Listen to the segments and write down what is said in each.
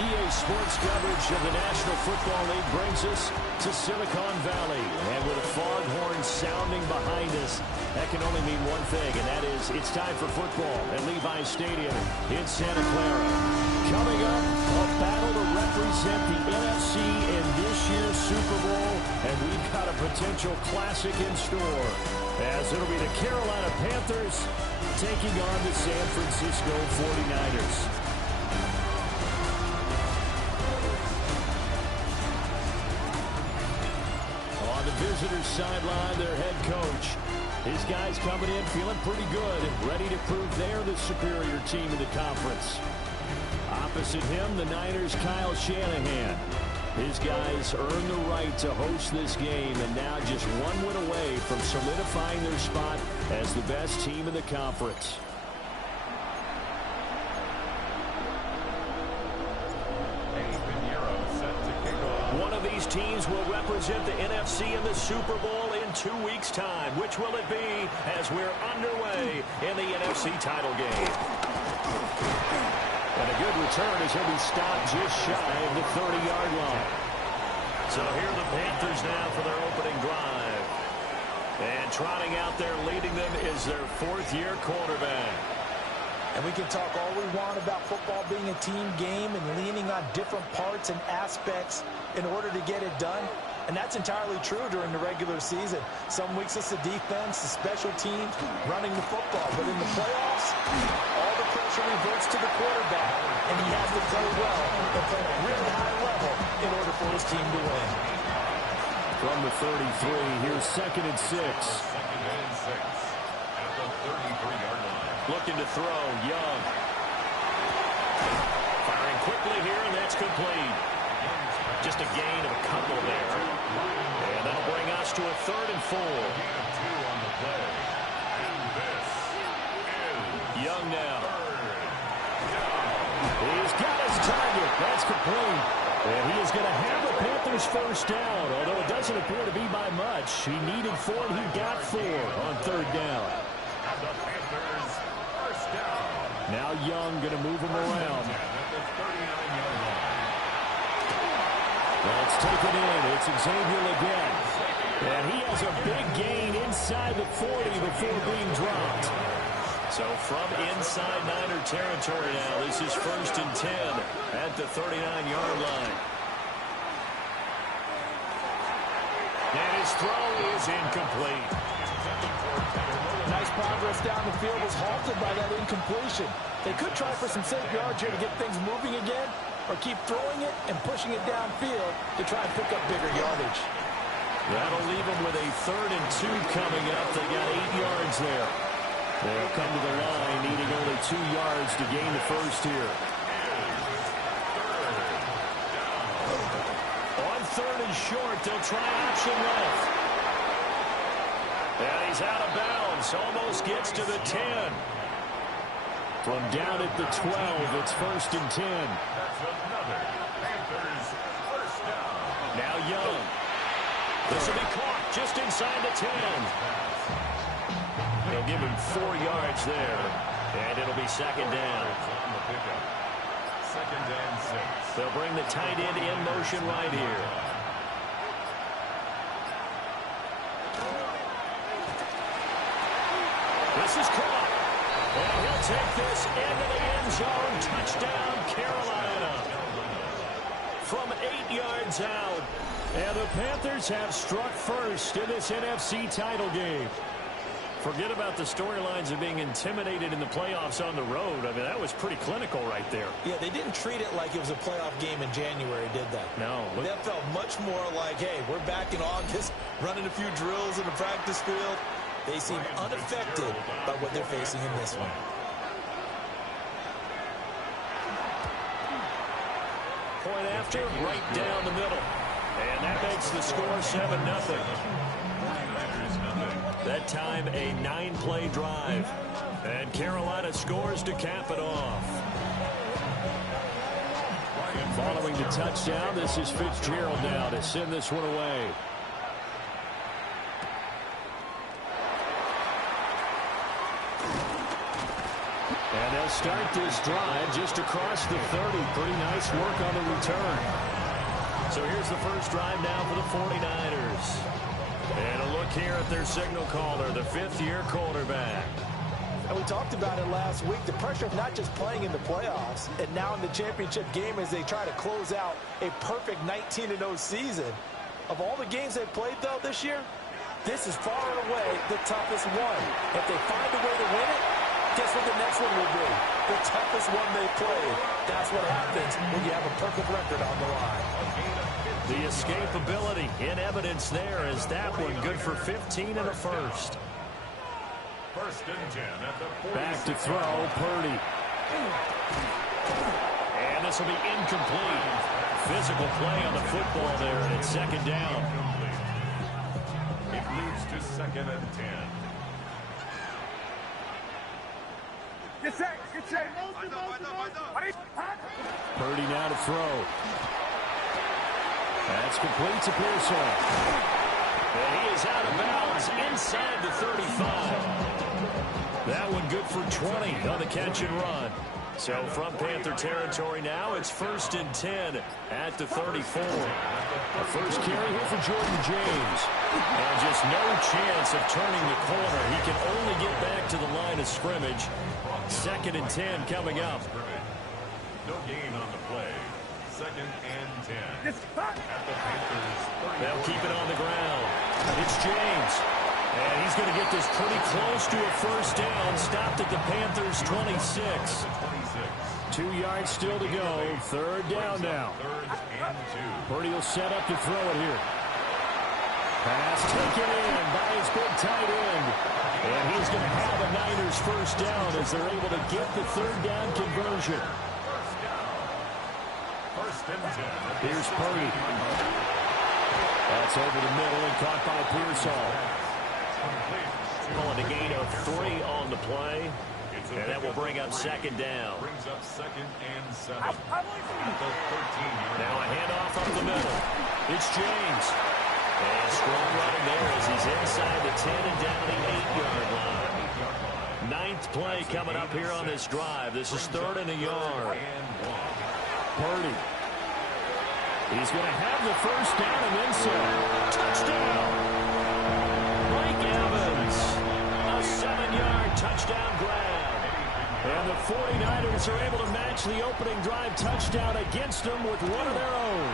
EA Sports coverage of the National Football League brings us to Silicon Valley. And with a foghorn sounding behind us, that can only mean one thing, and that is it's time for football at Levi's Stadium in Santa Clara. Coming up, a battle to represent the NFC in this year's Super Bowl, and we've got a potential classic in store, as it'll be the Carolina Panthers taking on the San Francisco 49ers. On the visitors' sideline, their head coach. His guys coming in feeling pretty good, ready to prove they're the superior team in the conference. Opposite him, the Niners' Kyle Shanahan. His guys earned the right to host this game, and now just one win away from solidifying their spot as the best team in the conference. One of these teams will represent the NFC in the Super Bowl in 2 weeks' time. Which will it be as we're underway in the NFC title game? And a good return as he'll be stopped just shy of the 30-yard line. So here are the Panthers now for their opening drive. And trotting out there leading them is their fourth-year quarterback. And we can talk all we want about football being a team game and leaning on different parts and aspects in order to get it done. And that's entirely true during the regular season. Some weeks it's the defense, the special teams, running the football. But in the playoffs, all the pressure reverts to the quarterback. And he has to play well and play at a really high level in order for his team to win. From the 33, here's 2nd and 6. Looking to throw, Young. Firing quickly here, and that's complete. Just a gain of a couple there. And that'll bring us to a 3rd and 4. Young now. He's got his target. That's complete. And he is going to have the Panthers first down, although it doesn't appear to be by much. He needed 4, and he got 4 on 3rd down. Now Young going to move him around. Let's take it in. It's Xavier again. And he has a big gain inside the 40 before being dropped. So from inside Niner territory now, this is 1st and 10 at the 39-yard line. And his throw is incomplete. Nice progress down the field was halted by that incompletion. They could try for some safe yards here to get things moving again, or keep throwing it and pushing it downfield to try and pick up bigger yardage. That'll leave them with a 3rd and 2 coming up. They got 8 yards there. They'll come to the line, needing only 2 yards to gain the first here. On 3rd and short, they'll try option left. And he's out of bounds. Almost gets to the 10. From down at the 12, it's 1st and 10. Now Young. This will be caught just inside the 10. They'll give him 4 yards there. And it'll be 2nd down. 2nd and 6. They'll bring the tight end in motion right here. This is caught. And he'll take this into the end zone. Touchdown, Carolina. From 8 yards out. And the Panthers have struck first in this NFC title game. Forget about the storylines of being intimidated in the playoffs on the road. I mean, that was pretty clinical right there. Yeah, they didn't treat it like it was a playoff game in January, did they? No. That felt much more like, hey, we're back in August, running a few drills in the practice field. They seem unaffected by what they're facing in this one. Point after, right down the middle. And that makes the score 7-0. That time, a 9-play drive. And Carolina scores to cap it off. Following the touchdown, this is Fitzgerald now to send this one away. And they'll start this drive just across the 30. Pretty nice work on the return. So here's the first drive now for the 49ers. And a look here at their signal caller, the fifth-year quarterback. And we talked about it last week, the pressure of not just playing in the playoffs and now in the championship game as they try to close out a perfect 19-0 season. Of all the games they've played, though, this year, this is far and away the toughest one. If they find a way to win it, guess what the next one will be? The toughest one they played. That's what happens when you have a perfect record on the line. The escapability in evidence there is that one good for 15 and a first. First and 10 at the 46. Back to throw, Purdy. And this will be incomplete. Physical play on the football there, and it's second down. It moves to second and 10. Get set, get set. Purdy now to throw. That's complete to Pearson. And he is out of bounds inside the 35. That one good for 20 on the catch and run. So from Panther territory now, it's first and 10 at the 34. A first carry here for Jordan James. And just no chance of turning the corner. He can only get back to the line of scrimmage. Second and 10 coming up. No gain on the play. Second and 10. At the Panthers. They'll keep it on the ground. It's James. And he's going to get this pretty close to a first down. Stopped at the Panthers' 26. 2 yards still to go. Third down now. Purdy will set up to throw it here. Pass taken in by his big tight end. And he's going to have a Niners first down as they're able to get the third down conversion. Here's Purdy. That's over the middle and caught by Pearsall. Pulling a gain of 3 on the play. And that will bring up second down. Brings up second and 7. At the 13. Now a handoff up the middle. It's James. And strong running there as he's inside the 10 and down the 8-yard line. Ninth play coming up here on this drive. This is third and a yard. Purdy. He's going to have the first down and then some. Touchdown! Mike Evans. A 7-yard touchdown grab. And the 49ers are able to match the opening drive touchdown against them with one of their own.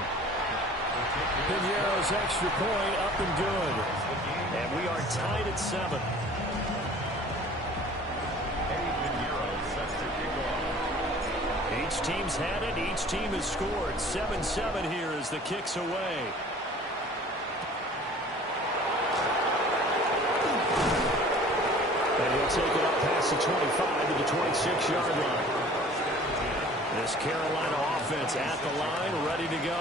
Pinheiro's extra point up and good. And we are tied at 7. Each team's had it. Each team has scored. 7-7 here as the kick's away. And he'll take it up past the 25 to the 26-yard line. This Carolina offense at the line, ready to go.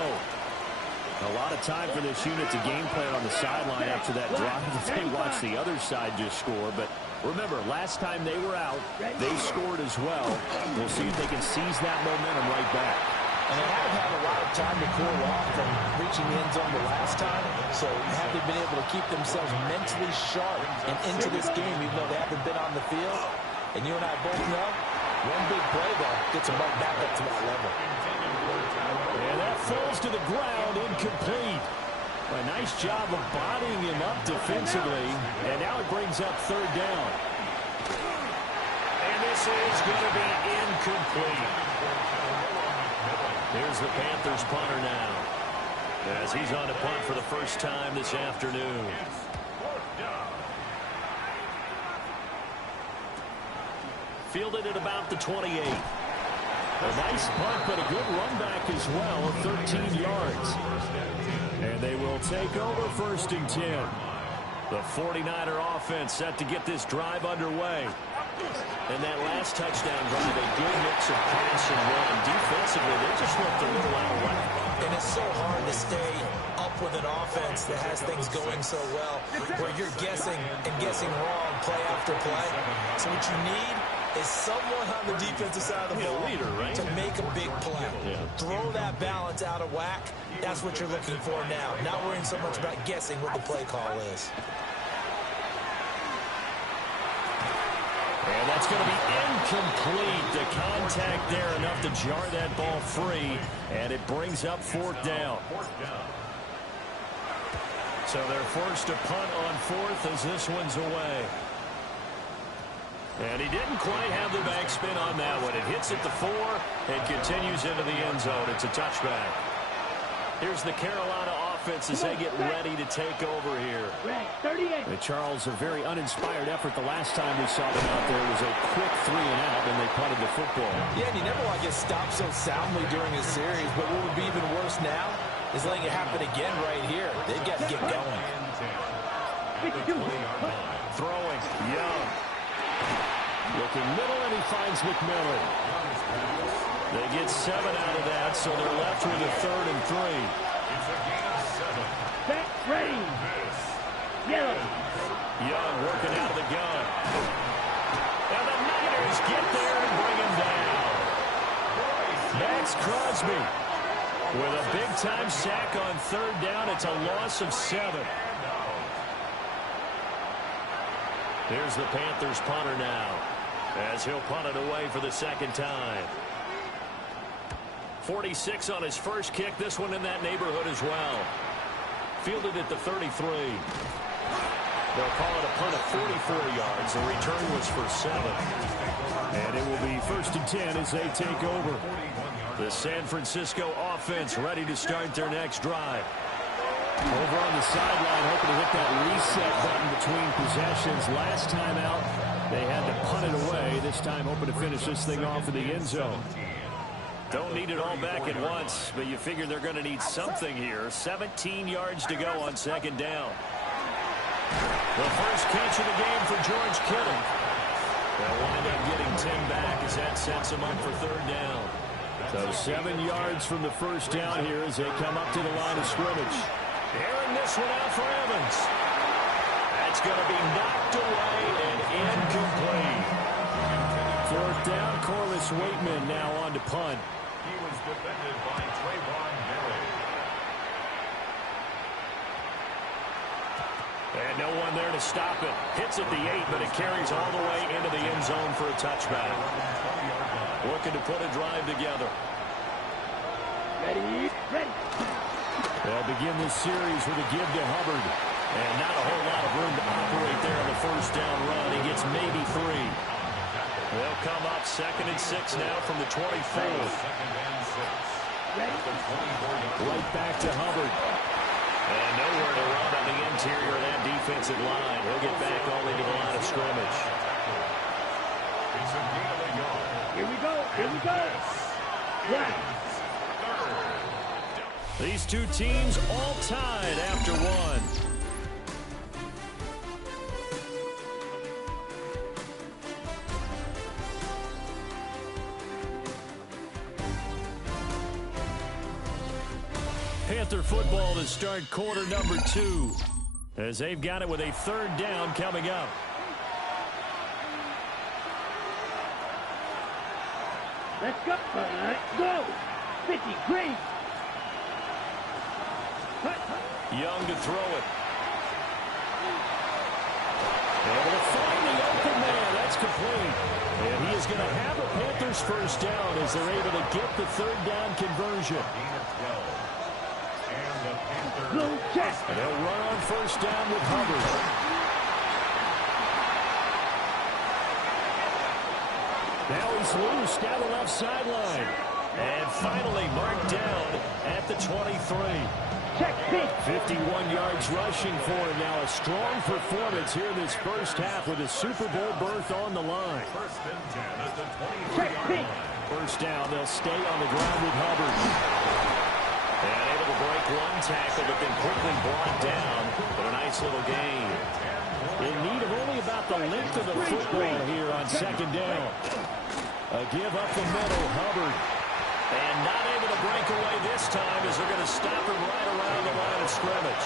A lot of time for this unit to game plan on the sideline after that drive. They watch the other side just score. But remember, last time they were out, they scored as well. We'll see if they can seize that momentum right back. And they haven't had a lot of time to cool off from reaching the end zone the last time. So have they been able to keep themselves mentally sharp and into this game, even though they haven't been on the field? And you and I both know, one big play, though, gets them right back up to that level. And that falls to the ground, incomplete. A nice job of bodying him up defensively. And now it brings up third down. And this is going to be incomplete. Here's the Panthers punter now, as he's on to punt for the first time this afternoon. Fielded at about the 28. A nice punt, but a good run back as well, 13 yards. And they will take over first and 10. The 49er offense set to get this drive underway. And that last touchdown drive, a good mix of pass and run. Defensively, they just looked a little out of whack. And it's so hard to stay up with an offense that has things going so well, where you're guessing and guessing wrong play after play. So what you need is someone on the defensive side of the ball to make a big play. Throw that balance out of whack. That's what you're looking for now. Not worrying so much about guessing what the play call is. And that's going to be incomplete. The contact there enough to jar that ball free, and it brings up fourth down. So they're forced to punt on fourth as this one's away. And he didn't quite have the backspin on that one. It hits at the 4 and continues into the end zone. It's a touchback. Here's the Carolina offense as they get ready to take over here. And Charles, a very uninspired effort the last time we saw them out there. It was a quick 3 and out, and they punted the football. Yeah, and you never want to get stopped so soundly during a series, but what would be even worse now is letting it happen again right here. They've got to get going. Throwing, Young. Looking middle, and he finds McMillan. They get 7 out of that, so they're left with a 3rd and 3. It's a gain of 7. Back ready. Yellow. Young working out of the gun. And the Niners get there and bring him down. Max Crosby with a big-time sack on 3rd down. It's a loss of 7. Here's the Panthers punter now, as he'll punt it away for the 2nd time. 46 on his first kick. This one in that neighborhood as well. Fielded at the 33. They'll call it a punt of 44 yards. The return was for 7. And it will be 1st and 10 as they take over. The San Francisco offense ready to start their next drive. Over on the sideline, hoping to hit that reset button between possessions. Last time out, they had to punt it away. This time, hoping to finish this thing off in the end zone. Don't need it all back at once, but you figure they're going to need something here. 17 yards to go on 2nd down. The first catch of the game for George Kittle. They'll wind up getting 10 back as that sets them up for 3rd down. So 7 yards from the first down here as they come up to the line of scrimmage. Airing this one out for Evans. That's going to be knocked away and incomplete. 4th down, Corliss Waitman now on to punt. He was defended by Trayvon Berry. And no one there to stop it. Hits at the 8, but it carries all the way into the end zone for a touchback. Looking to put a drive together. Ready. They'll begin this series with a give to Hubbard. And not a whole lot of room to operate there on the 1st down run. He gets maybe 3. They'll come up 2nd and 6 now from the 24. 2nd and 6. Right back to Hubbard. And nowhere to run on the interior of that defensive line. He'll get back only to the line of scrimmage. It's a gain of a yard. Here we go. Right. These two teams all tied after 1. Panther football to start quarter number 2, as they've got it with a 3rd down coming up. Let's go. Go. 50. Great. Young to throw it. Able to find the open man. That's complete. And he is going to have a Panthers 1st down as they're able to get the 3rd down conversion. Blue check. And they'll run on 1st down with Hubbard. Now he's loose down the left sideline. And finally marked down at the 23. Check. 51 yards rushing for him now. A strong performance here in this first half with a Super Bowl berth on the line. 1st and 10 at the 23 Check. yard line. 1st down, they'll stay on the ground with Hubbard. And able to break one tackle, but then quickly brought down. But a nice little gain. In need of only about the length of the football here on 2nd down. A give up the middle, Hubbard. And not able to break away this time as they're going to stop him right around the line of scrimmage.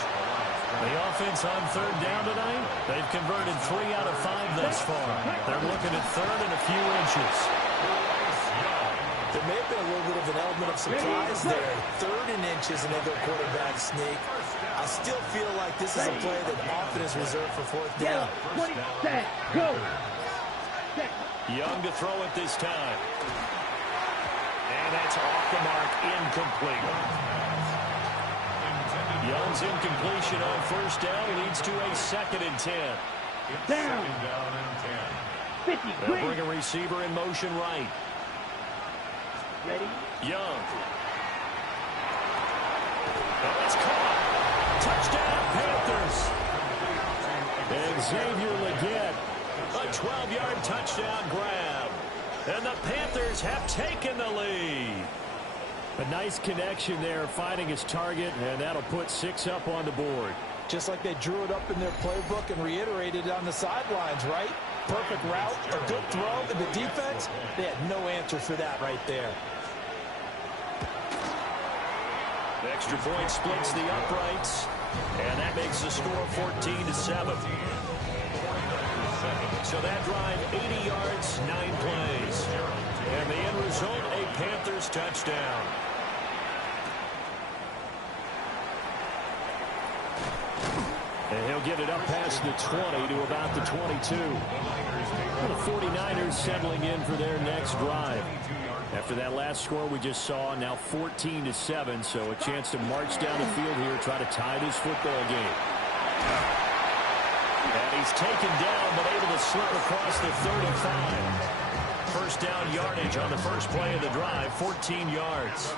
The offense on 3rd down tonight, they've converted 3 out of 5 thus far. They're looking at 3rd and a few inches. There may have been a little bit of an element of surprise there. 3rd and inches and they go quarterback sneak. I still feel like this is a play that often is reserved for 4th down. 20 set. Go. Young to throw it this time. And that's off the mark, incomplete. Young's incompletion on first down leads to a 2nd and 10. Down. 50 They'll bring a receiver in motion right. Ready? Young. Oh, it's caught. Touchdown, Panthers. And Xavier Legette, a 12-yard touchdown grab. And the Panthers have taken the lead. A nice connection there, finding his target, and that'll put 6 up on the board. Just like they drew it up in their playbook and reiterated it on the sidelines, right? Perfect route, a good throw, and the defense, they had no answer for that right there. The extra point splits the uprights, and that makes the score 14-7. So that drive, 80 yards, 9 plays. And the end result, a Panthers touchdown. And he'll get it up past the 20 to about the 22. The 49ers settling in for their next drive. After that last score we just saw, now 14-7, so a chance to march down the field here, try to tie this football game. And he's taken down, but able to slip across the 35. First down yardage on the first play of the drive, 14 yards.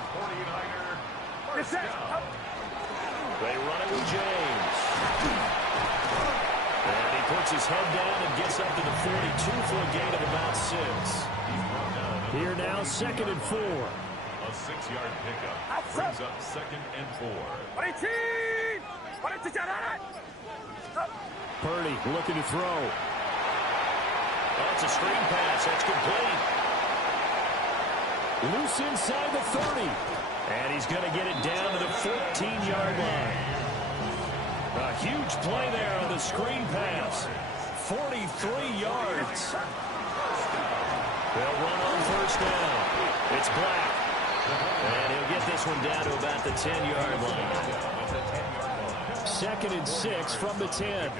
They run it with James. And he puts his head down and gets up to the 42 for a gain of about 6. Here now, 2nd and 4. A 6-yard pickup brings up 2nd and 4. Purdy looking to throw. Oh, it's a screen pass. That's complete. Loose inside the 30. And he's going to get it down to the 14-yard line. A huge play there on the screen pass. 43 yards. They'll run on first down. It's Black. And he'll get this one down to about the 10-yard line. 2nd and 6 from the 10.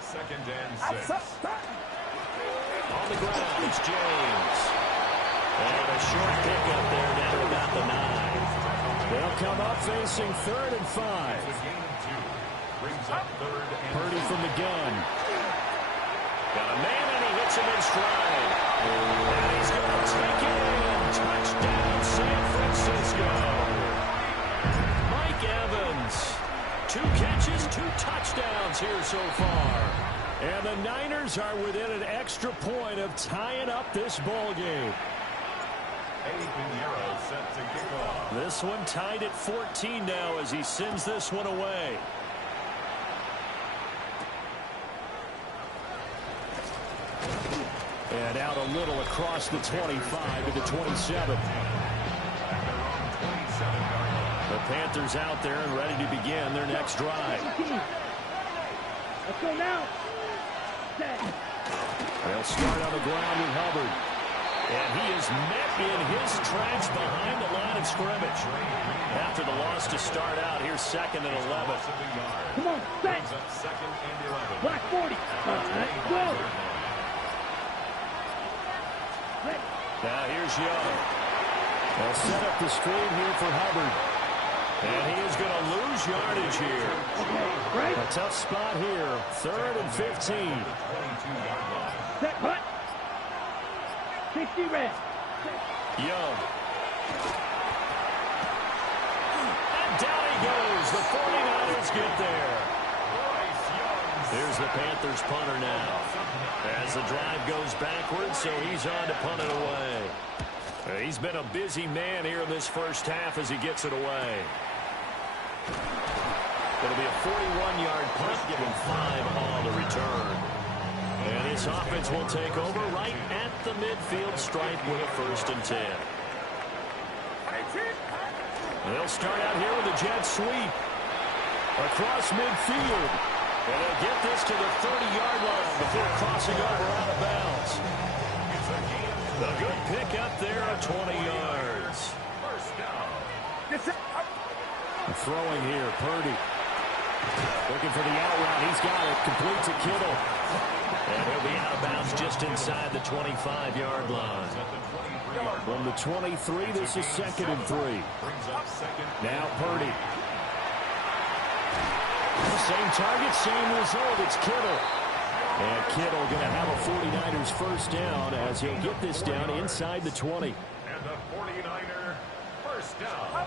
2nd and 6. On the ground, it's James. And a short pickup there down to about the 9. They'll come up facing 3rd and 5. Purdy from the gun. Got a man and he hits him in stride. And he's going to take it in. Touchdown, San Francisco. Mike Evans. 2 catches, 2 touchdowns here so far. And the Niners are within an extra point of tying up this ball game. Set to kick off. This one tied at 14 now as he sends this one away. And out a little across the 25 to the 27. The Panthers out there and ready to begin their next drive. Let's go now. They'll start on the ground with Hubbard. And he is met in his tracks behind the line of scrimmage. After the loss to start out, here's 2nd and 11. Come on, set. Black 40. Let's go. Now here's Young. They'll set up the screen here for Hubbard. And he is going to lose yardage here. Right. A tough spot here. 3rd and 15. Set, hut. 60 red. Young. And down he goes. The 49ers get there. Here's the Panthers punter now. As the drive goes backwards, so he's on to punt it away. He's been a busy man here in this first half as he gets it away. It'll be a 41-yard punt, giving 5 on the return. And this offense will take over right at the midfield stripe with a 1st and 10. They'll start out here with a jet sweep across midfield. And they'll get this to the 30-yard line before crossing over out of bounds. A good pick up there at 20 yards. Throwing here, Purdy. Looking for the out route. He's got it. Complete to Kittle. And he'll be out of bounds just inside the 25-yard line. From the 23, this is 2nd and 3. Now Purdy. Same target, same result. It's Kittle. And Kittle going to have a 49ers first down as he'll get this down inside the 20. And the 49er first down.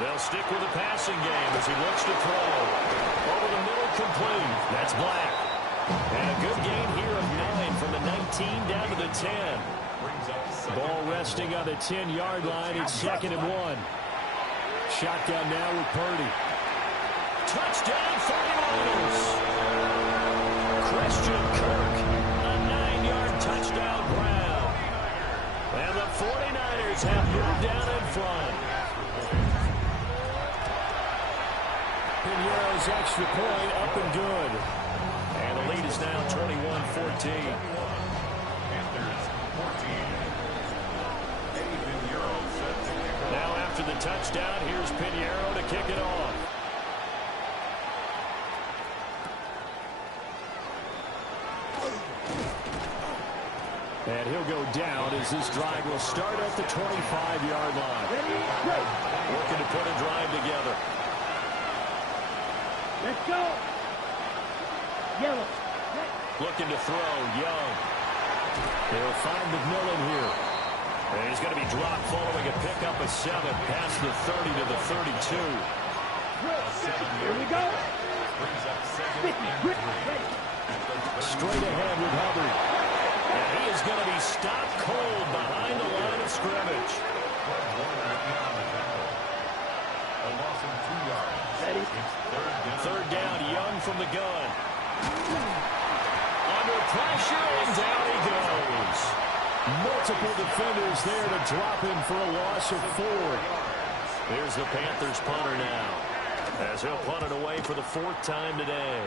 They'll stick with the passing game as he looks to throw. Over the middle, complete. That's Black. And a good gain here of 9 from the 19 down to the 10. Ball resting on the 10-yard line. It's 2nd and 1. Shotgun now with Purdy. Touchdown, 49ers. Christian Kirk, a 9-yard touchdown grab. And the 49ers have moved down in front. Pinheiro's extra point up and good. And the lead is now 21-14. Now after the touchdown, here's Pinheiro to kick it off. And he'll go down as this drive will start at the 25-yard line. Working to put a drive together. Let's go. Yellow. Looking to throw, Young. They'll find McMillan here. And he's going to be dropped following a pickup of 7 past the 30 to the 32. Here we go. Straight ahead with Hubbard. And he is going to be stopped cold behind the line of scrimmage. Third down, Young from the gun. Under pressure, and down he goes. Multiple defenders there to drop him for a loss of 4. Here's the Panthers punter now, as he'll punt it away for the 4th time today.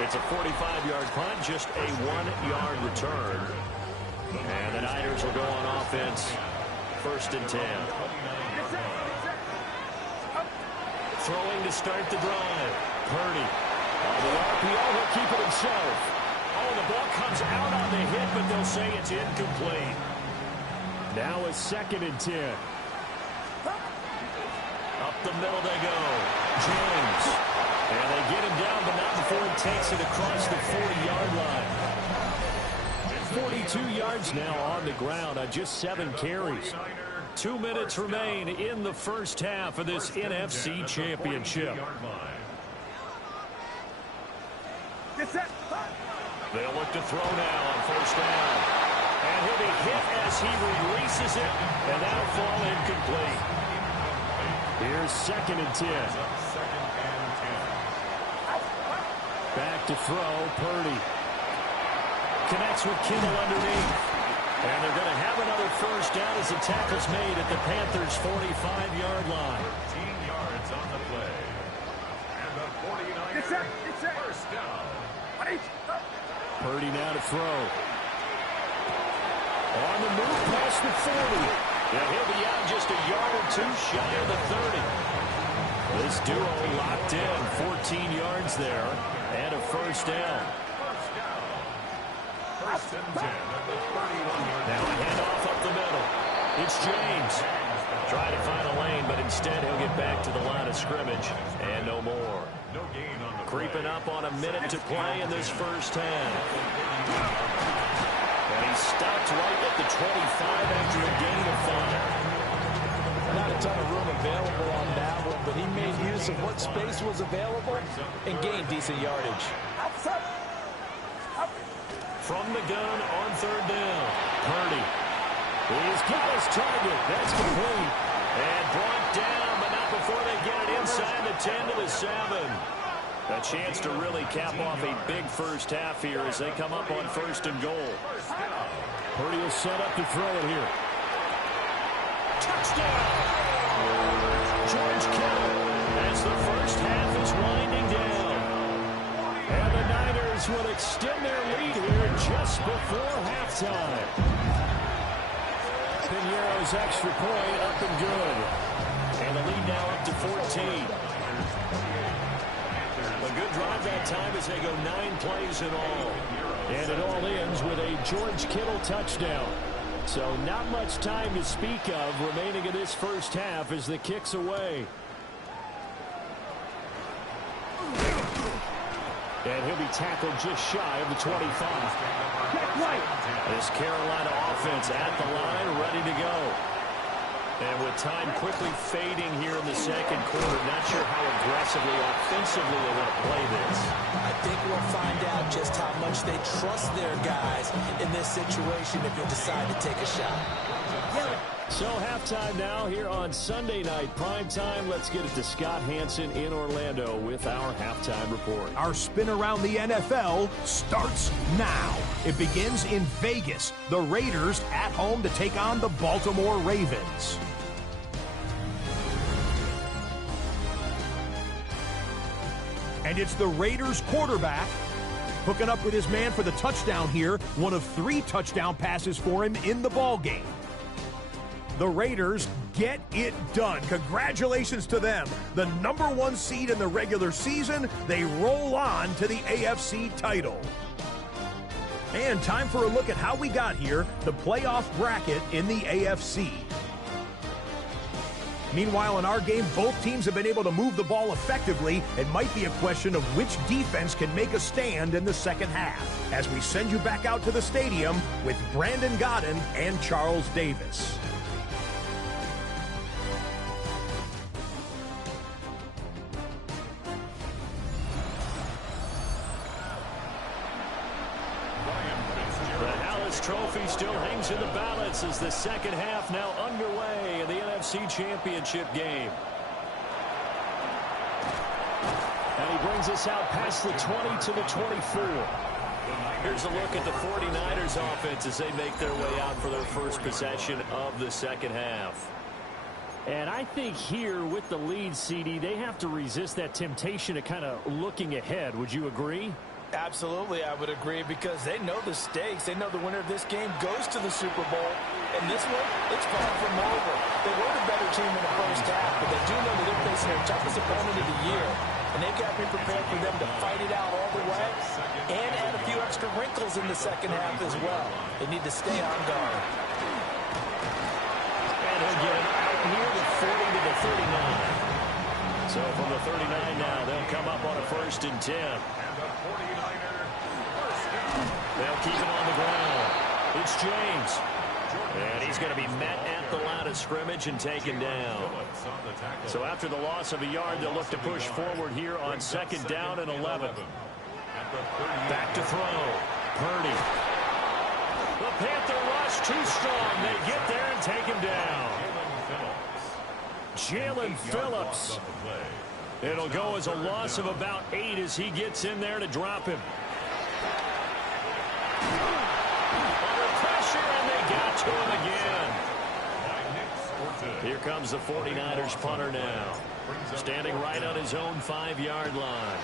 It's a 45-yard punt, just a 1-yard return. And the Niners will go on offense, 1st and 10. Throwing to start the drive. Purdy. On the RPO, he'll keep it himself. Oh, the ball comes out on the hit, but they'll say it's incomplete. Now a 2nd and 10. Up the middle they go. James. And they get him down, but not before he takes it across the 40-yard line. 42 yards now on the ground on just 7 carries. 2 minutes remain in the first half of this NFC Championship. They'll look to throw now on 1st down. And he'll be hit as he releases it, and that'll fall incomplete. Here's 2nd and 10. Back to throw, Purdy. Connects with Kittle underneath. And they're going to have another first down as the tackle's made at the Panthers' 45-yard line. 13 yards on the play. And the 49ers first down. Purdy now to throw. On the move past the 40. And he'll be out just a yard or 2 shy of the 30. This duo locked in, 14 yards there, and a first down. First and 10 at the 31-yard line. Now a handoff up the middle. It's James. Try to find a lane, but instead he'll get back to the line of scrimmage, and no more. No gain on the Creeping up on a minute to play in this first half. And he stopped right at the 25 after a gain of 5. Not a ton of room available on that one, but he made use of what space was available and gained decent yardage. From the gun on 3rd down. Purdy. He's got his target. That's complete. And brought down, but not before they get it inside the 10 to the 7. A chance to really cap off a big first half here as they come up on 1st and goal. Purdy will set up to throw it here. Touchdown! George Kittle as the first half is winding down. And the Niners will extend their lead here just before halftime. Pinheiro's extra point up and good. And And the lead now up to 14. A good drive that time as they go 9 plays in all. And it all ends with a George Kittle touchdown. So not much time to speak of remaining in this first half as the kick's away. And he'll be tackled just shy of the 25. This Carolina offense at the line, ready to go. And with time quickly fading here in the second quarter, not sure how aggressively, offensively they want to play this. I think we'll find out just how much they trust their guys in this situation if you decide to take a shot. So halftime now here on Sunday night primetime. Let's get it to Scott Hansen in Orlando with our halftime report. Our spin around the NFL starts now. It begins in Vegas. The Raiders at home to take on the Baltimore Ravens. And it's the Raiders quarterback hooking up with his man for the touchdown here. One of 3 touchdown passes for him in the ballgame. The Raiders get it done. Congratulations to them. The #1 seed in the regular season. They roll on to the AFC title. And time for a look at how we got here, the playoff bracket in the AFC. Meanwhile, in our game, both teams have been able to move the ball effectively. It might be a question of which defense can make a stand in the second half. As we send you back out to the stadium with Brandon Godden and Charles Davis. Trophy still hangs in the balance as the second half now underway in the NFC Championship game. And he brings us out past the 20 to the 24. Here's a look at the 49ers offense as they make their way out for their first possession of the second half. And I think here with the lead, CD, they have to resist that temptation to kind of looking ahead. Would you agree? Absolutely, I would agree, because they know the stakes. They know the winner of this game goes to the Super Bowl. And this one, it's far from over. They were the better team in the first half, but they do know that they're facing their toughest opponent of the year. And they've got to be prepared for them to fight it out all the way and add a few extra wrinkles in the second half as well. They need to stay on guard. And he'll get it out here to 40 to the 39. So from the 39 now, they'll come up on a 1st and 10. They'll keep it on the ground. It's James. And he's going to be met at the line of scrimmage and taken down. So after the loss of a yard, they'll look to push forward here on 2nd down and 11. Back to throw. Purdy. The Panther rush too strong. They get there and take him down. Jalen Phillips. It'll go as a loss of about 8 as he gets in there to drop him. Under pressure, and they got to him again. Here comes the 49ers punter now. Standing right on his own 5-yard line.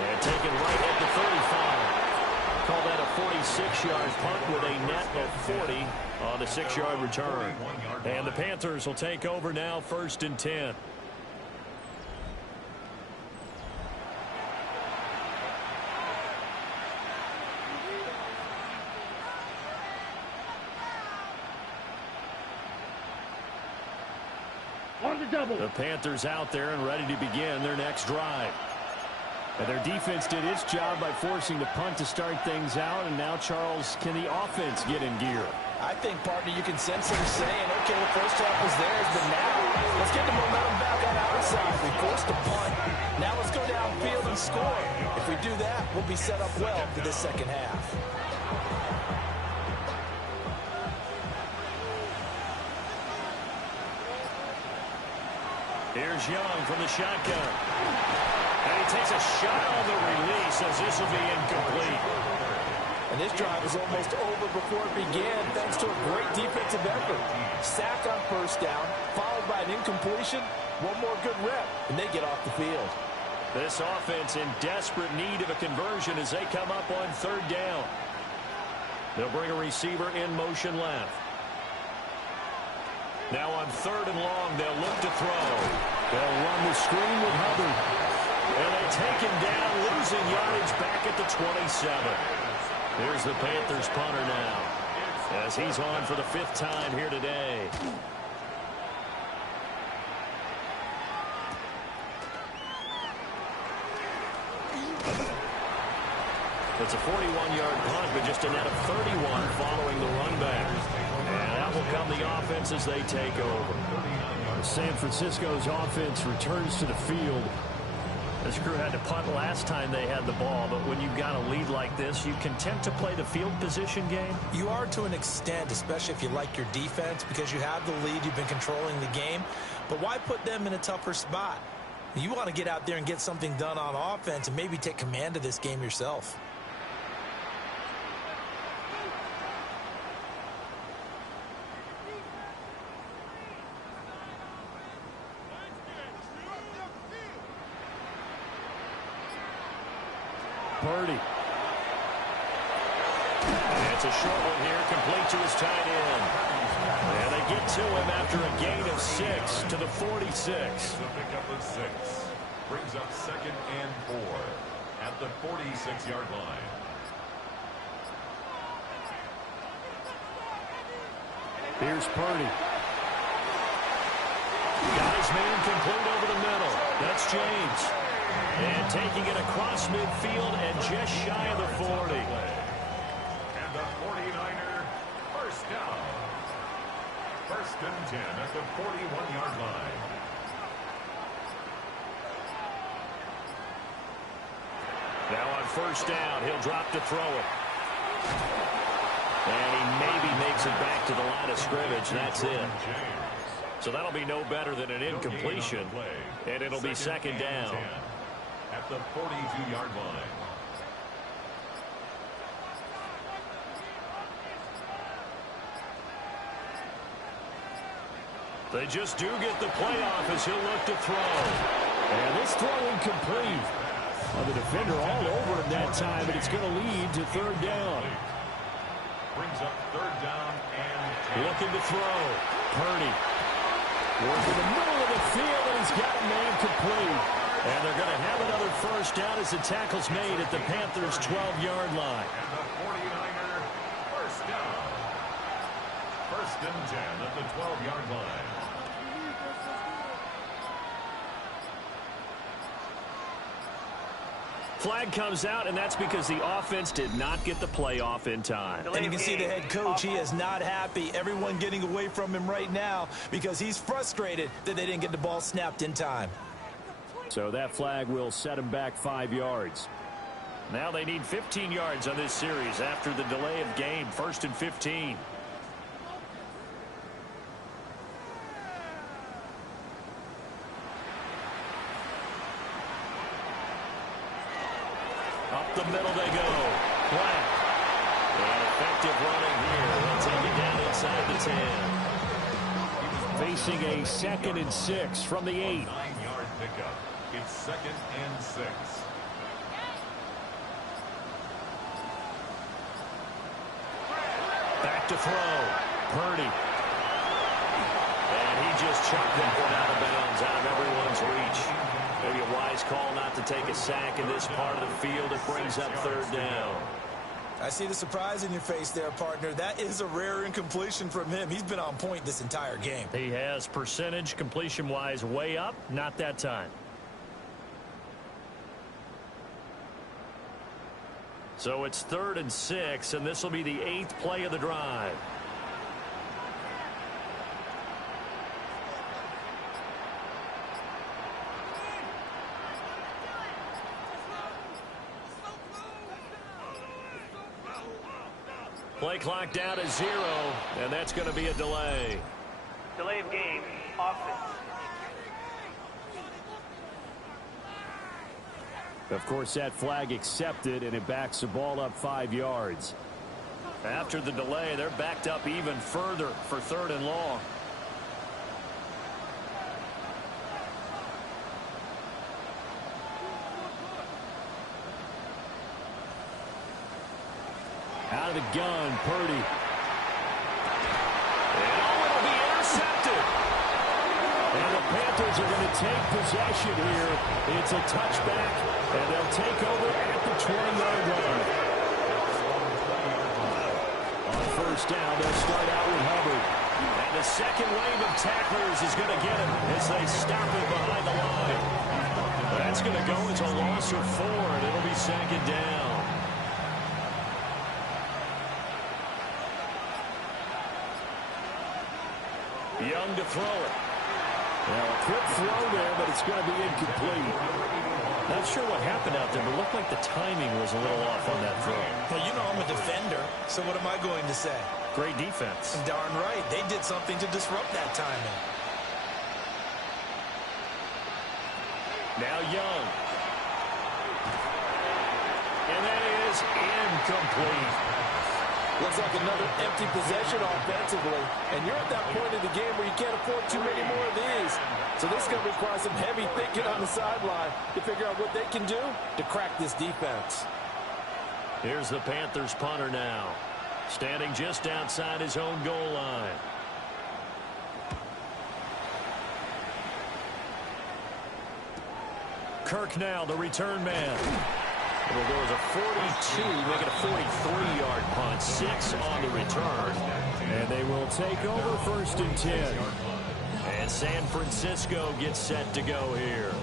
And taken right at the 35. Call that a 46-yard punt with a net of 40 on the 6-yard return. And the Panthers will take over now, 1st and 10. The Panthers out there and ready to begin their next drive. And their defense did its job by forcing the punt to start things out. And now, Charles, can the offense get in gear? I think, partner, you can sense them saying, okay, the first half was theirs, but now let's get the momentum back on our side. We forced a punt. Now let's go downfield and score. If we do that, we'll be set up well for this second half. Here's Young from the shotgun. And he takes a shot on the release as this will be incomplete. And this drive was almost over before it began thanks to a great defensive effort. Sack on 1st down, followed by an incompletion. One more good rep, and they get off the field. This offense in desperate need of a conversion as they come up on 3rd down. They'll bring a receiver in motion left. Now on 3rd and long, they'll look to throw. They'll run the screen with Hubbard. And they take him down, losing yardage back at the 27. Here's the Panthers punter now, as he's on for the 5th time here today. It's a 41-yard punt, but just a net of 31 following the run back. And out will come the offense as they take over. San Francisco's offense returns to the field. This crew had to punt last time they had the ball, but when you've got a lead like this, you content to play the field position game? You are to an extent, especially if you like your defense, because you have the lead, you've been controlling the game. But why put them in a tougher spot? You want to get out there and get something done on offense and maybe take command of this game yourself. Purdy. It's a short one here, complete to his tight end. And they get to him after a gain of 6 to the 46. The pickup of 6. Brings up 2nd and 4 at the 46-yard line. Here's Purdy. Got his man complete over the middle. That's James. And taking it across midfield and just shy of the 40. And the 49er first down. 1st and 10 at the 41-yard line. Now on 1st down, he'll drop to throw it. And he maybe makes it back to the line of scrimmage. That's it. So that'll be no better than an incompletion. And it'll be 2nd down. At the 42-yard line. They just do get the playoff as he'll look to throw. And this throw incomplete. The defender all over him that time, but it's going to lead to 3rd down. Brings up 3rd down and 10. Looking to throw. Purdy. Working the middle of the field, and he's got a man complete. And they're going to have another 1st down as the tackle's made at the Panthers' 12-yard line. And the 49er first down. 1st and 10 at the 12-yard line. Flag comes out, and that's because the offense did not get the playoff in time. And you can see the head coach, he is not happy. Everyone getting away from him right now because he's frustrated that they didn't get the ball snapped in time. So that flag will set him back 5 yards. Now they need 15 yards on this series after the delay of game. 1st and 15. Up the middle they go. Flat. And effective running here. They'll take it down inside the 10. Facing a 2nd and 6 from the 8. 9-yard pickup. It's 2nd and 6. Back to throw. Purdy. And he just chucked that one out of bounds, out of everyone's reach. Maybe a wise call not to take a sack in this part of the field. It brings up 3rd down. I see the surprise in your face there, partner. That is a rare incompletion from him. He's been on point this entire game. He has percentage completion-wise way up. Not that time. So it's 3rd and 6, and this will be the 8th play of the drive. Play clock down to 0, and that's going to be a delay. Delay of game, offense. Of course, that flag accepted, and it backs the ball up 5 yards. After the delay, they're backed up even further for 3rd and long. Out of the gun, Purdy. And it'll be intercepted. And the Panthers are going to take possession here. It's a touchback, and they'll take over at the 20-yard line. On first down, they'll start out with Hubbard. And the second wave of tacklers is going to get him as they stop him behind the line. That's going to go as a loss of 4, and it'll be second down. Young to throw it. Now, a quick throw there, but it's going to be incomplete. Not sure what happened out there, but it looked like the timing was a little off on that throw. Well, you know I'm a defender, so what am I going to say? Great defense. Darn right. They did something to disrupt that timing. Now Young. And that is incomplete. Looks like another empty possession offensively. And you're at that point in the game where you can't afford too many more of these. So this is going to require some heavy thinking on the sideline to figure out what they can do to crack this defense. Here's the Panthers punter now, standing just outside his own goal line. Kirk now, the return man. It'll go as a 42, make it a 43-yard punt. 6 on the return. And they will take over first and 10. And San Francisco gets set to go here.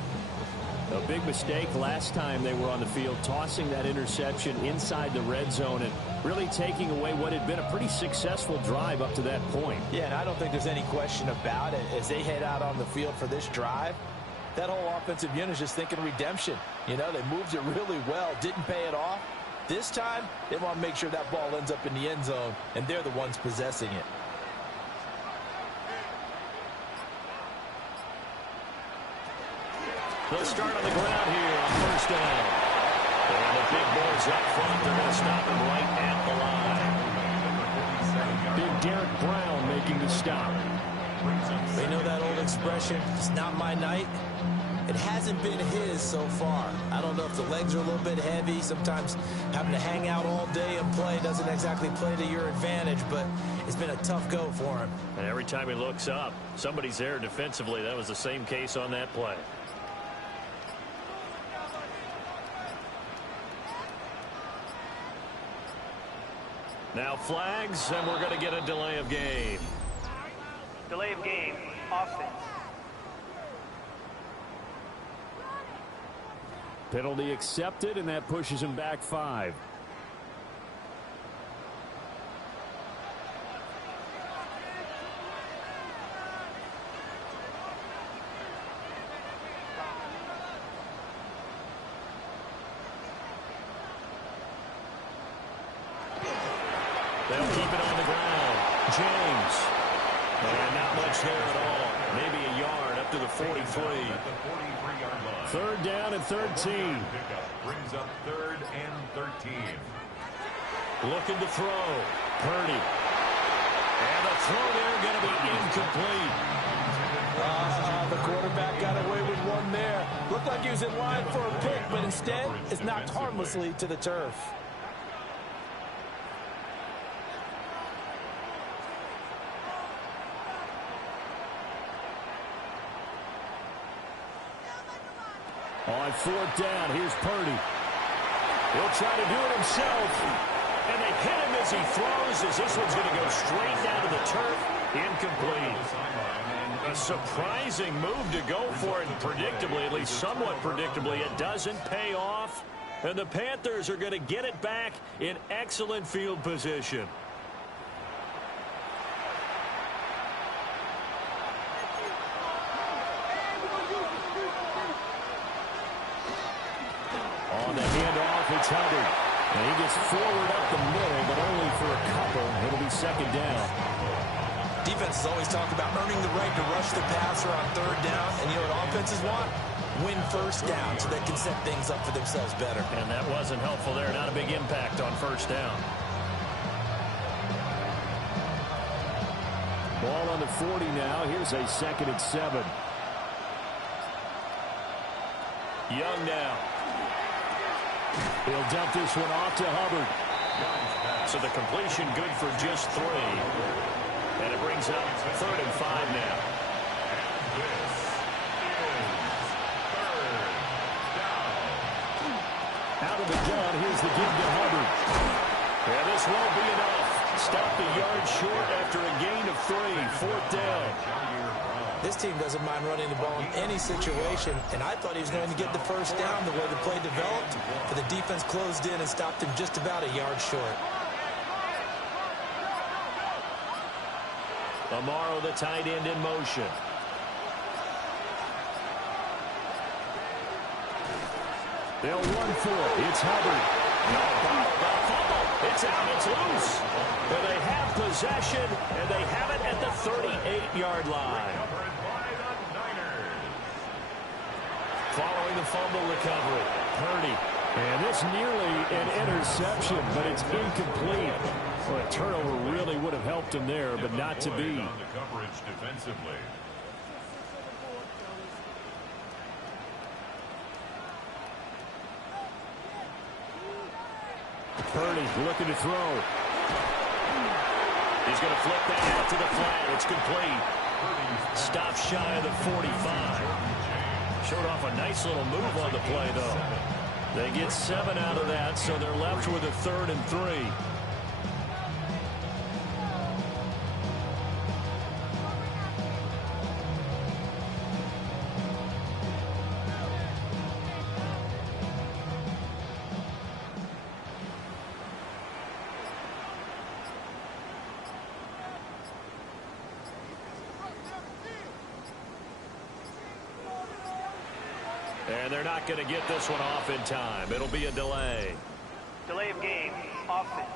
A big mistake last time they were on the field, tossing that interception inside the red zone and really taking away what had been a pretty successful drive up to that point. Yeah, and I don't think there's any question about it. As they head out on the field for this drive, that whole offensive unit is just thinking redemption. You know, they moved it really well, didn't pay it off. This time, they want to make sure that ball ends up in the end zone, and they're the ones possessing it. They'll start on the ground here on first down. And the big boys up front, they're going to stop him right at the line. Big Derek Brown making the stop. They know that old expression, it's not my night. It hasn't been his so far. I don't know if the legs are a little bit heavy. Sometimes having to hang out all day and play doesn't exactly play to your advantage, but it's been a tough go for him. And every time he looks up, somebody's there defensively. That was the same case on that play. Now flags, and we're going to get a delay of game. Delay of game, offense. Penalty accepted, and that pushes him back 5. They'll keep it on the ground. James. And not much there at all. Maybe a yard up to the 43. Third down and 13. Brings up 3rd and 13. Looking to throw. Purdy. And the throw there going to be incomplete. The quarterback got away with one there. Looked like he was in line for a pick, but instead it's knocked harmlessly to the turf. On 4th down, here's Purdy. He'll try to do it himself. And they hit him as he throws, as this one's going to go straight down to the turf. Incomplete. A surprising move to go for it, and predictably, at least somewhat predictably, it doesn't pay off. And the Panthers are going to get it back in excellent field position. On the handoff, it's Hubbard. And he gets forward up the middle, but only for a couple. It'll be second down. Defenses always talk about earning the right to rush the passer on 3rd down. And you know what offenses want? Win first down so they can set things up for themselves better. And that wasn't helpful there. Not a big impact on first down. Ball on the 40 now. Here's a 2nd and 7. Young now. He'll dump this one off to Hubbard. So the completion good for just 3. And it brings up 3rd and 5 now. have it done. Here's the give to Hubbard. And this won't be enough. Stopped a yard short after a gain of 3. 4th down. This team doesn't mind running the ball in any situation, and I thought he was going to get the first down the way the play developed, but the defense closed in and stopped him just about a yard short. Amaro, the tight end, in motion. They'll run for it. It's Hubbard. No, fumble. It's out. It's loose. But they have possession, and they have it at the 38-yard line. Following the fumble recovery, Purdy. And this nearly an interception, but it's incomplete. Well, a turnover really would have helped him there, but not to be. On the coverage defensively. Purdy looking to throw. He's going to flip that out to the flat. It's complete. Stop shy of the 45. Showed off a nice little move on the play, though. They get 7 out of that, so they're left with a 3rd and 3. And they're not going to get this one off in time. It'll be a delay. Delay of game, offense.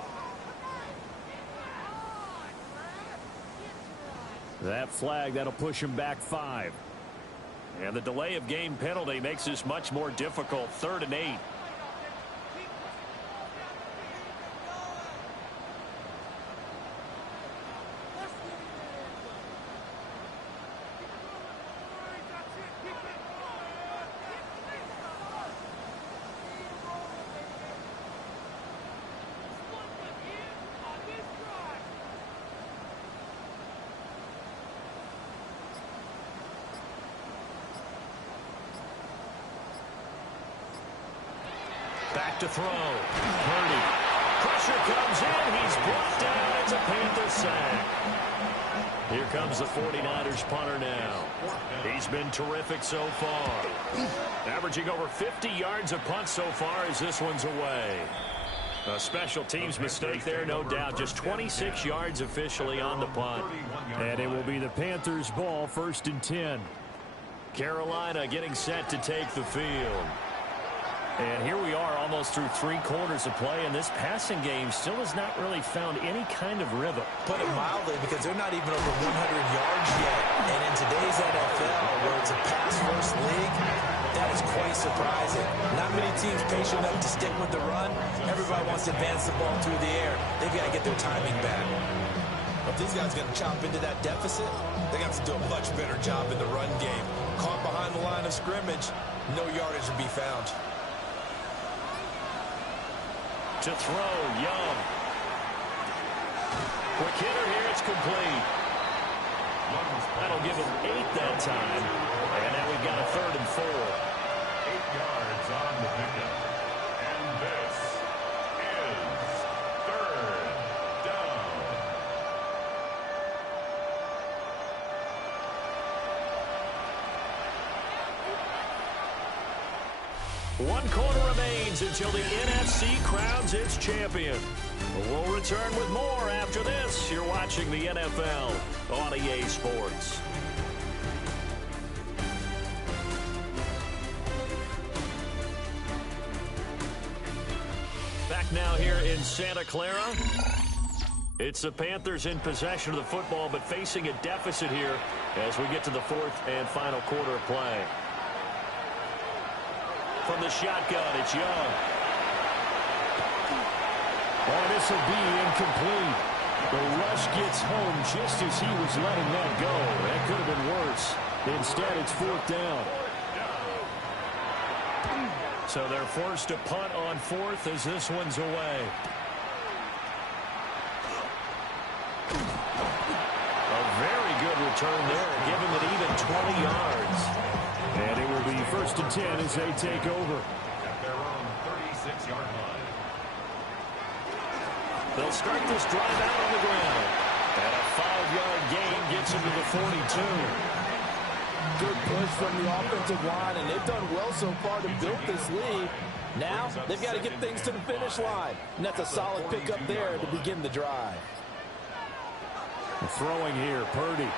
That flag, that'll push him back 5. And the delay of game penalty makes this much more difficult. 3rd and 8. Back to throw. Purdy. Pressure comes in. He's brought down. It's a Panther sack. Here comes the 49ers punter now. He's been terrific so far. Averaging over 50 yards a punt so far as this one's away. A special teams mistake there, no doubt. Just 26 yards officially on the punt. And it will be the Panthers' ball, 1st and 10. Carolina getting set to take the field. And here we are almost through 3 quarters of play, and this passing game still has not really found any kind of rhythm. Put it mildly, because they're not even over 100 yards yet. And in today's NFL, where it's a pass-first league, that is quite surprising. Not many teams patient enough to stick with the run. Everybody wants to advance the ball through the air. They've got to get their timing back. If these guys are going to chop into that deficit, they got to do a much better job in the run game. Caught behind the line of scrimmage, no yardage to be found. To throw, Young. Quick hitter here, it's complete. That'll give him 8 that time. And now we've got a 3rd and 4. 8 yards on the pickup. And this is 3rd down. One quarter remains until the NFC crowns its champion. We'll return with more after this. You're watching the NFL on EA Sports. Back now here in Santa Clara. It's the Panthers in possession of the football, but facing a deficit here as we get to the 4th and final quarter of play. From the shotgun, it's Young. Oh, this will be incomplete. The rush gets home just as he was letting that go. That could have been worse. Instead, it's 4th down. So they're forced to punt on 4th as this one's away. A very good return there, giving it even 20 yards. And it will be 1st and 10 as they take over. At their own 36. 36-yard line. They'll start this drive out on the ground. And a 5-yard gain gets him to the 42. Good push from the offensive line, and they've done well so far to build this lead. Now, they've got to get things to the finish line. And that's a solid pickup there to begin the drive. Throwing here, Purdy.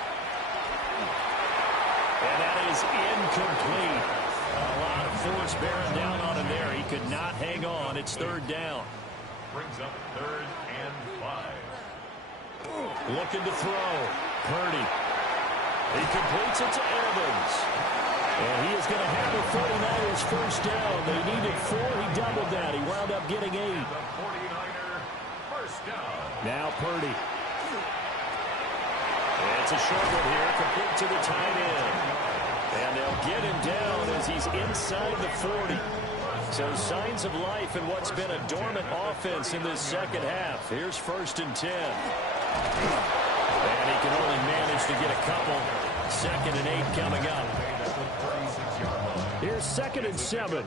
And that is incomplete. A lot of force bearing down on him there. He could not hang on. It's third down. Brings up 3rd and 5. Looking to throw. Purdy. He completes it to Evans. And he is going to have the 49ers first down. They needed 4. He doubled that. He wound up getting 8. The 49er first down. Now Purdy. And it's a short one here. Complete to the tight end. And they'll get him down as he's inside the 40. So signs of life in what's been a dormant offense in this second half. Here's 1st and 10. And he can only manage to get a couple. 2nd and 8 coming up. Here's 2nd and 7.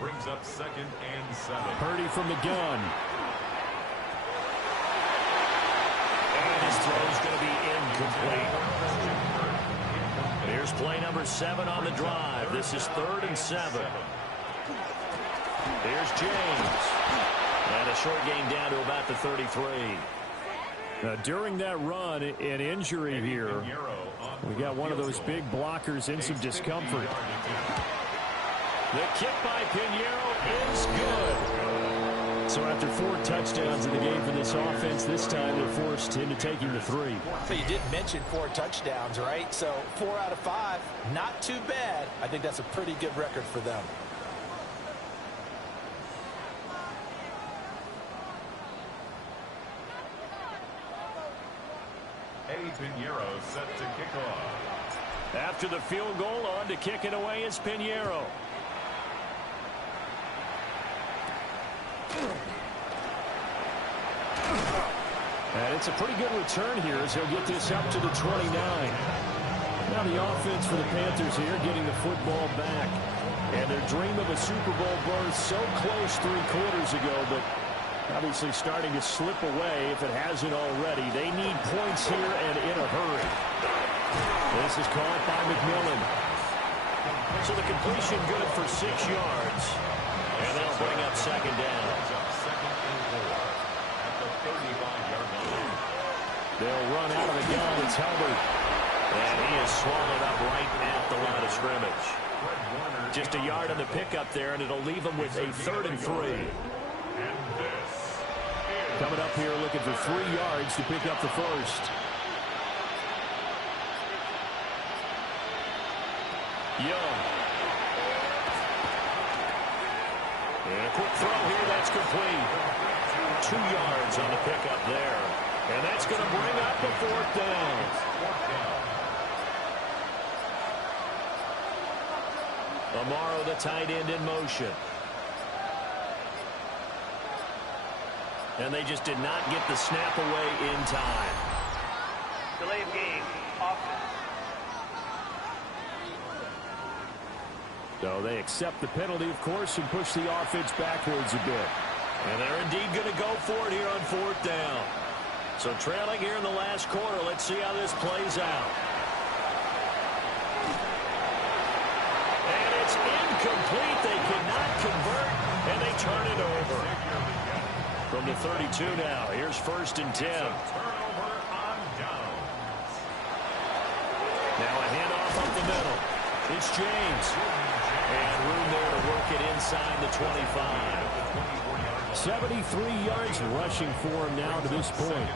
Brings up 2nd and 7. Purdy from the gun. And his throw's going to be incomplete. Here's play number 7 on the drive. This is 3rd and 7. Here's James. And a short gain down to about the 33. During that run, an injury here. We got one of those big blockers in some discomfort. The kick by Pinheiro is good. So after 4 touchdowns in the game for this offense, this time they're forced into taking the 3. So you did mention 4 touchdowns, right? So 4 out of 5, not too bad. I think that's a pretty good record for them. Pinheiro set to kick off. After the field goal, on to kick it away is Pinheiro. And it's a pretty good return here as he'll get this up to the 29. Now the offense for the Panthers here getting the football back. And their dream of a Super Bowl berth so close 3 quarters ago, but obviously starting to slip away if it hasn't already. They need points here and in a hurry. This is caught by McMillan. So the completion good for 6 yards. And they'll bring up 2nd down. They'll run out of the gun. It's Helbert. And he is swallowed up right at the line of scrimmage. Just a yard on the pickup there, and it'll leave them with a 3rd and 3. Coming up here looking for 3 yards to pick up the first. Young. And a quick throw here, that's complete. 2 yards on the pickup there. And that's going to bring up the 4th down. Amaro, the tight end, in motion. And they just did not get the snap away in time. Delay of game, offense. So they accept the penalty, of course, and push the offense backwards a bit. And they're indeed going to go for it here on 4th down. So trailing here in the last quarter. Let's see how this plays out. And it's incomplete. They cannot convert, and they turn it over. From the 32 now. Here's 1st and 10. Turnover on downs. Now a handoff up the middle. It's James. And room there to work it inside the 25. 73 yards rushing for him now to this point.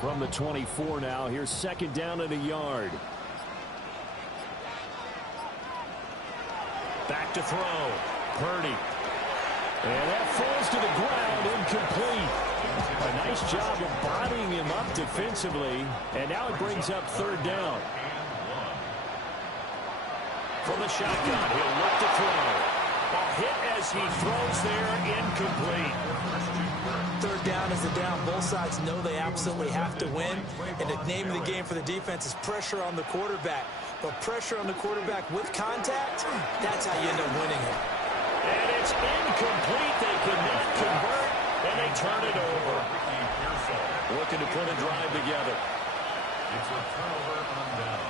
From the 24 now, here's 2nd down and a yard. Back to throw. Purdy. And that falls to the ground, incomplete. A nice job of bodying him up defensively. And now it brings up 3rd down. From the shotgun, he'll look to throw. A hit as he throws there, incomplete. Third down is a down. Both sides know they absolutely have to win. And the name of the game for the defense is pressure on the quarterback. But pressure on the quarterback with contact, that's how you end up winning it. And it's incomplete. They could not convert, and they turn it over. Looking to put a drive together. It's a turnover on down.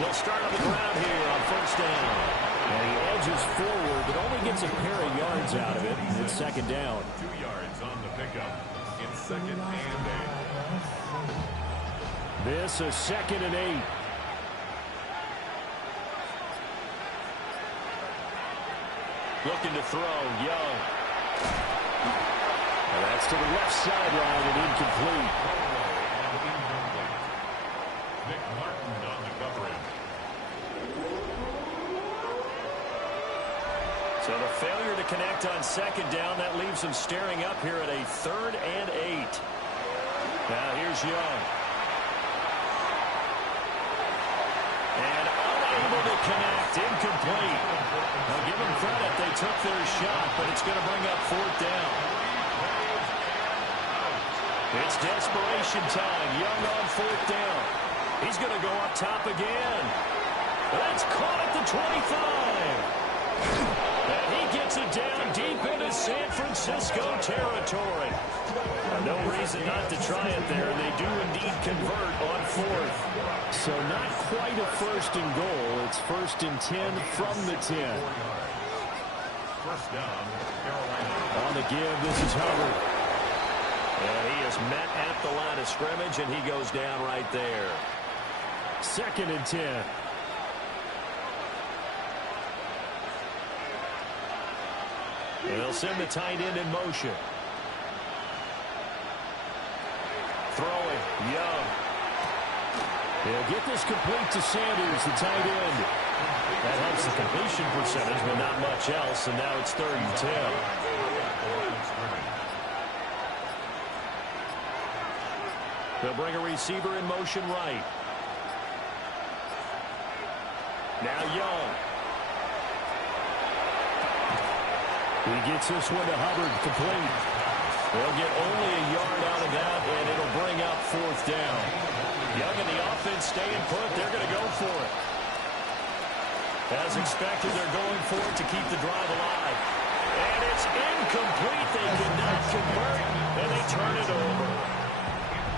They'll start on the ground here on first down. And he edges forward, but only gets a pair of yards out of it. It's second down. 2 yards on the pickup. It's second and 8. This is second and 8. Looking to throw, Young. And that's to the left sideline and incomplete. Nick Martin on the coverage. So the failure to connect on second down, that leaves him staring up here at a third and 8. Now here's Young. And unable to connect, incomplete. Now give them credit, they took their shot, but it's going to bring up fourth down. It's desperation time. Young on fourth down. He's going to go up top again. That's caught at the 25. And he gets it down deep into San Francisco territory. No reason not to try it there, and they do indeed convert on fourth. So not quite a first and goal. It's first and 10 from the 10. First down, Carolina. On the give, this is Hubbard. And he is met at the line of scrimmage, and he goes down right there. Second and 10. And they'll send the tight end in motion. Throwing, Young. He'll get this complete to Sanders, the tight end. That helps the completion percentage, but not much else, and now it's third and 10. They'll bring a receiver in motion right. Now Young. He gets this one to Hubbard, complete. They'll get only a yard out of that, and it'll bring up fourth down. Young and the offense staying put. They're going to go for it. As expected, they're going for it to keep the drive alive. And it's incomplete. They cannot convert, and they turn it over.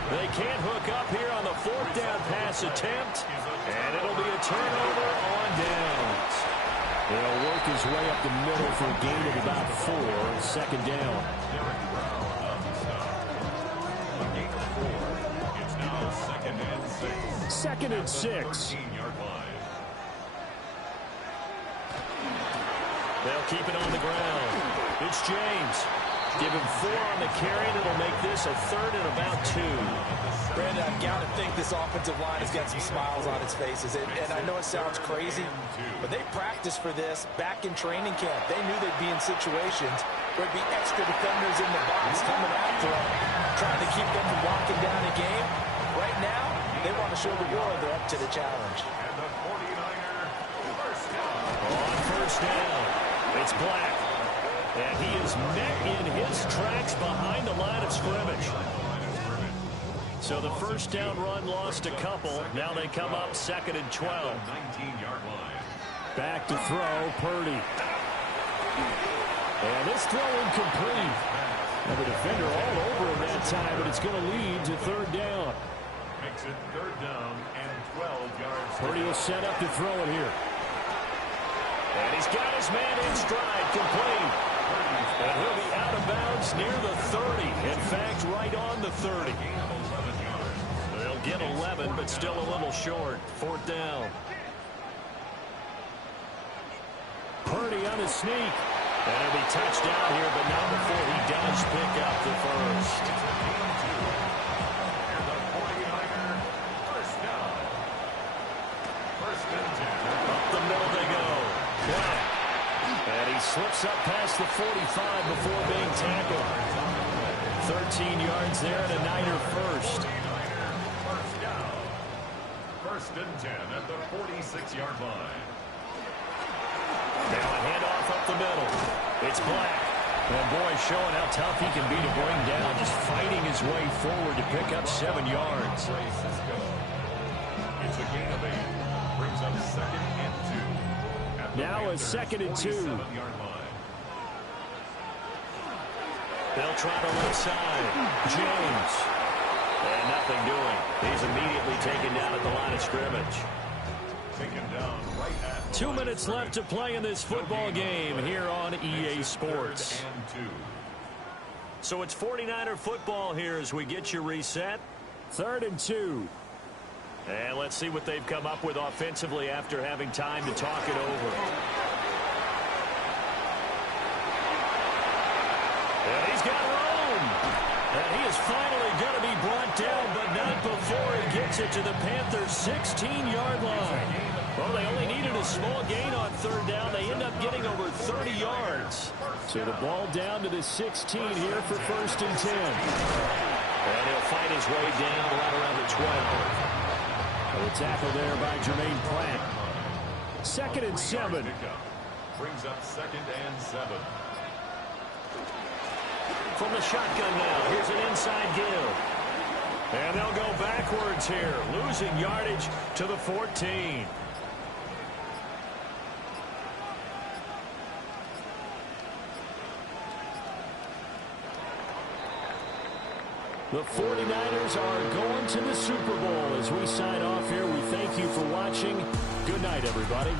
They can't hook up here on the fourth down pass attempt, and it'll be a turnover on downs. He'll work his way up the middle for a gain of about 4. Second down. It's now second and 6. Second and 6. 15-yard line. They'll keep it on the ground. It's James. Give him 4 on the carry, and it'll make this a third and about 2. Brandon, I've got to think this offensive line has got some smiles on its faces. And I know it sounds crazy, but they practiced for this back in training camp. They knew they'd be in situations where there'd be extra defenders in the box coming after them, trying to keep them from locking down a game. Right now, they want to show the world they're up to the challenge. And the 49er first down. On first down, it's Black. And he is met in his tracks behind the line of scrimmage. So the first down run lost a couple. Now they come up second and 12. 19-yard line. Back to throw, Purdy. And this throw incomplete. And the defender all over him that time, but it's going to lead to third down. Makes it third down and 12 yards. Purdy will set up to throw it here. And he's got his man in stride, complete. And he'll be out of bounds near the 30. In fact, right on the 30. They'll get 11, but still a little short. Fourth down. Purdy on his sneak. And he'll be touched down here, but not before he does pick up the first. And the 49er first down. First and 10. Up the middle they go. Black. And he slips up past the 45 before being tackled. 13 yards there and a Niner first. First down. First and 10 at the 46-yard line. Now a handoff up the middle. It's Black. And boy, showing how tough he can be to bring down, just fighting his way forward to pick up 7 yards. It's a gain of 8. Brings up 2nd and 2. Now a 2nd and 2. They'll try to left side. James. And nothing doing. He's immediately taken down at the line of scrimmage. Taken down right at 2 minutes left to play in this football game here on EA Sports. So it's 49er football here as we get you reset. 3rd and 2. And let's see what they've come up with offensively after having time to talk it over. And he's got room. And he is finally going to be brought down, but not before he gets it to the Panthers' 16-yard line. Well, they only needed a small gain on 3rd down. They end up getting over 30 yards. So the ball down to the 16 here for 1st and 10. And he'll fight his way down right around the 12. The tackle there by Jermaine Pratt. 2nd and 7. Brings up 2nd and 7. From the shotgun now, here's an inside give. And they'll go backwards here, losing yardage to the 14. The 49ers are going to the Super Bowl. As we sign off here, we thank you for watching. Good night, everybody.